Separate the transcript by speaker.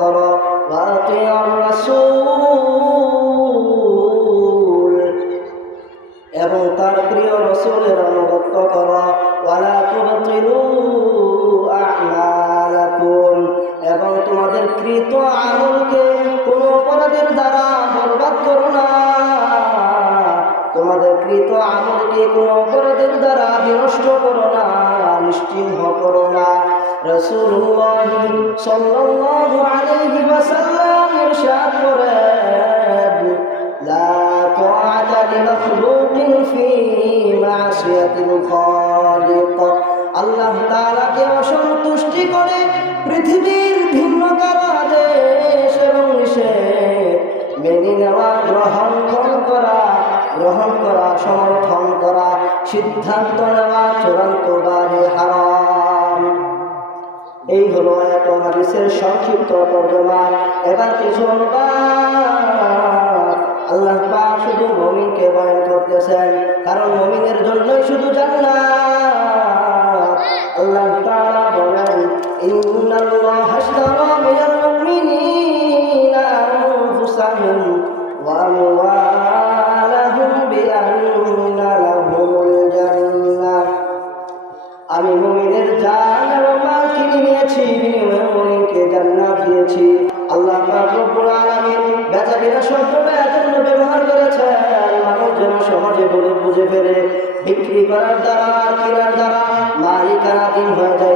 Speaker 1: করো এবং তার প্রিয় রসুলের আনুগত্য করো, ওয়ালা এবং তোমাদের কৃত আমলকে কোন অপরাধের দ্বারা বরবাদ করো না। তোমাদের কৃত আমলকে কোন অপরাধের দ্বারা বিনষ্ট করো না, নিশ্চিহ্ন করো না। আল্লাহ অসন্তুষ্টি করে পৃথিবীর ভিন্ন মেনে নেওয়া, গ্রহণ করা গ্রহণ করা, সমর্থন করা, সিদ্ধান্ত নেওয়া চূড়ান্ত বাড়ি হারা এই হলো এত হাদিসের সংক্ষিপ্ত তর্জমা এবার কিছু আল্লাহ পাক শুধু মমিনকে বয়ন করতেছেন, কারণ মমিনের জন্যই শুধু জান্নাত। আল্লাহ তাআলা বলেন, ইন্নাল্লাহ আশতারা মিনাল মুমিনিনা আনফুসাহুম ওয়া আমওয়ালাহুম বিআন্না লাহুমুল আমি মুমিনের জান বেচা কিনা শব্দ জন্য ব্যবহার করেছেন মানুষ যেন সহজে বলে বুঝে ফেলে। বিক্রি করার দ্বারা কিনার দ্বারা মালিকানাধীন হয়ে যায়।